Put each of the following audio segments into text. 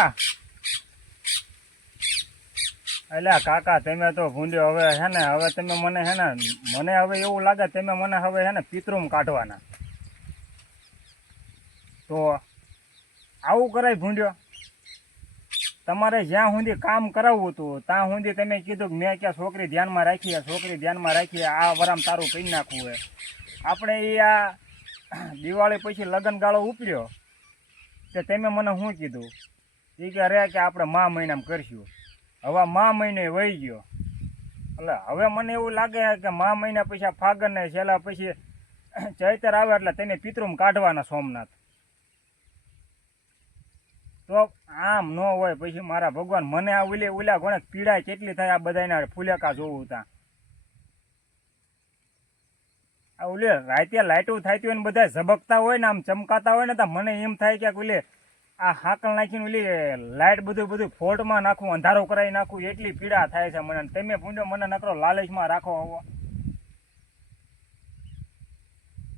કાકા એટલે કાકા તમે તો ભૂંડ્યો હવે હે ને હવે તમે મને હે ને મને હવે એવું લાગે તમે મને હવે હે ને પિતૃમ કાઢવાના તો આવું કરાય ભૂંડ્યો તમારે જ્યાં સુધી કામ કરાવવું હતું ત્યાં સુધી તમે કીધું કે મેં ક્યાં છોકરી ધ્યાનમાં રાખીએ આ વરામ તારું કરી નાખવું હોય આપણે એ આ દિવાળી પછી લગ્ન ગાળો ઉપડ્યો કે તમે મને શું કીધું એ કે રે કે આપણે મહિનામાં કરશું હવે મહિને વહી ગયો એટલે હવે મને એવું લાગે કે મહિના પછી ફાગણ ને છેલ્લા પછી ચૈતર આવે એટલે તેને પિતૃમ કાઢવાના સોમનાથ તો આમ ન હોય પછી મારા ભગવાન મને આ ઉલ્યા કોણે પીડાય કેટલી થાય આ બધાના ફુલેકા જોવું ત્યાં આ ઓલે રાતે લાઇટું થતી હોય ને બધા ઝબકતા હોય ને આમ ચમકાતા હોય ને તો મને એમ થાય કે ઓલે આ હાકલ નાખીને ઓલી લાઇટ બધું ફોલ્ટમાં નાખું અંધારો કરાવી નાખું એટલી પીડા થાય છે મને તમે પૂંજો મને નકરો લાલચમાં રાખો આવો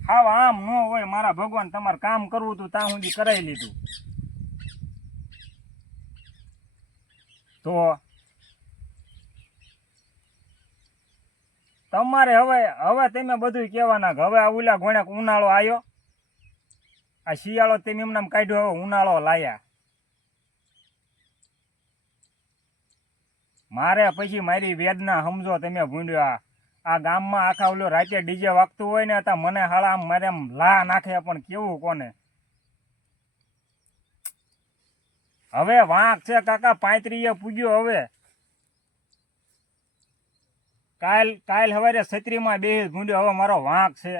હાવ આમ ન હોય મારા ભગવાન તમારે કામ કરવું હતું ત્યાં સુધી કરાવી લીધું તો તમારે હવે તમે બધું કહેવાના હવે આ ઓલા ઘોણ્યા ઉનાળો આવ્યો આ શિયાળો તમે એમનામ કાઢ્યો હવે ઉનાળો લાયા મારે પછી મારી વેદના સમજો તમે ભૂંડ્યો આ ગામમાં આખા ઓલો રાતે ડીજે વાગતું હોય ને તા મને હાળા આમ મારે આમ લા નાખે પણ કેવું કોને હવે વાંક છે કાકા 35 પૂગ્યો હવે કાલ સવારે છત્રીમાં બે ભૂંડ્યો હવે મારો વાંક છે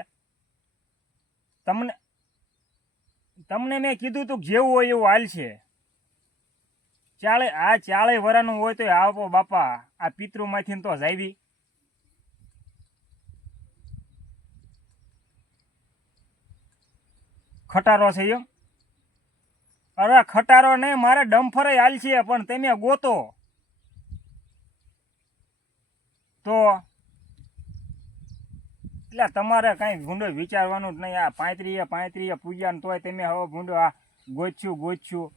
તમને મેં કીધું તું જેવું હોય એવું હાલ છે 40 વર્ષનું હોય તો આવો બાપા આ પિતૃમાંથી તો જાવી ખટારો છે એમ અરે ખટારો નહીં મારે ડમ્ફરે હાલ છે પણ તમે ગોતો તો એટલે તમારે કાંઈ ભૂંડો વિચારવાનું જ નહીં આ 35 પૂજ્યા તોય તમે હવે ભૂંડો આ ગોચ્યું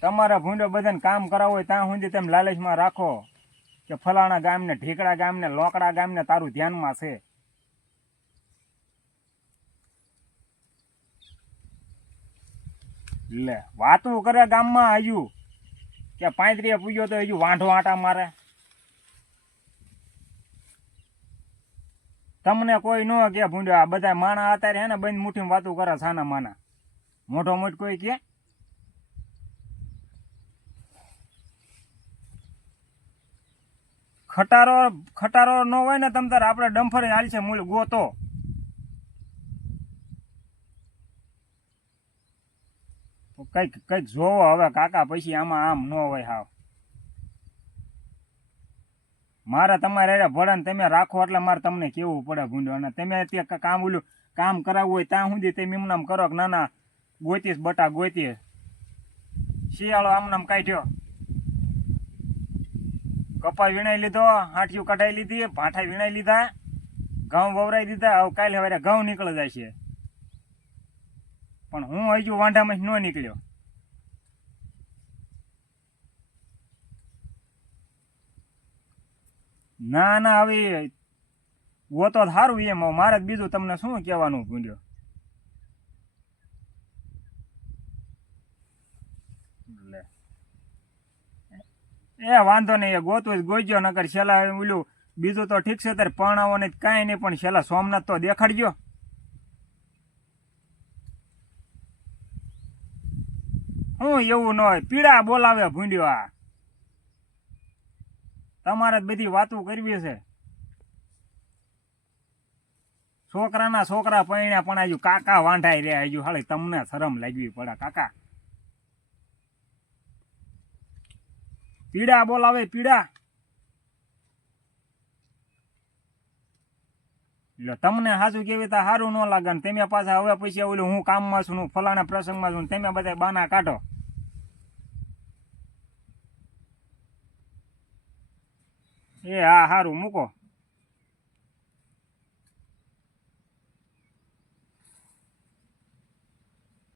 તમારા ભૂંડો બધાને કામ કરાવો હોય ત્યાં સુધી તમે લાલચમાં રાખો કે ફલાણા ગામને ઢીકડા ગામને લોકડા ગામને તારું ધ્યાનમાં છે લે વાતું કરે ગામમાં હજુ કે 35 પૂજ્યો તો હજુ વાંઢો આટા મારે તમને કોઈ ન કે ભૂંડ્યો આ બધા માણા અત્યારે હે ને બંધ મુઠ્ઠીમાં વાતું કરે સાના માના મોટો મોટ કોઈ કે ખટારો ન હોય ને તમ તાર આપણે ડમ્ફરે હાલ છે મૂળ ગોતો કઈક જોવો હવે કાકા પછી આમાં આમ ન હોય હાવ મારે તમારે ભળાને તમે રાખો એટલે મારે તમને કેવું પડે ભૂંડો અને તમે ત્યાં કામ કરાવવું હોય ત્યાં સુધી તમે એમનામ કરો કે ના ગોતીશ બટા ગોતીશ શિયાળો આમનામ કાઢ્યો કપા વીણાઈ લીધો હાંઠિયું કઢાઈ લીધી ભાંઠા વીણાઈ લીધા ઘઉં વવરાઈ દીધા હવે કાલે હવે ઘઉં નીકળી જાય છે પણ હું હજુ વાંઢામાં ન નીકળ્યો ના હવે ગોતો સારું એમ મારે બીજું તમને શું કહેવાનું ભૂંડ્યો એ વાંધો નહીં એ ગોતું ગોઈજો નકર છેલ્લા ઓલું બીજું તો ઠીક છે ત્યારે પરણાવો ને કાંઈ નહીં પણ છેલ્લા સોમનાથ તો દેખાડજો હું એવું ન હોય પીડા બોલાવે ભૂંડ્યો આ તમારે બધી વાતો કરવી છે છોકરા પૈણ્યા પણ હજુ કાકા વાંઢાઈ રહ્યા હજુ હાલે તમને શરમ લાગવી પડે કાકા પીડા બોલાવે પીડા એટલે તમને સાચું કેવી તો સારું ન લાગે ને તમે પાછા હવે પછી ઓલું હું કામમાં છું હું ફલાણા પ્રસંગમાં છું તમે બધા બાના કાઢો એ હા સારું મૂકો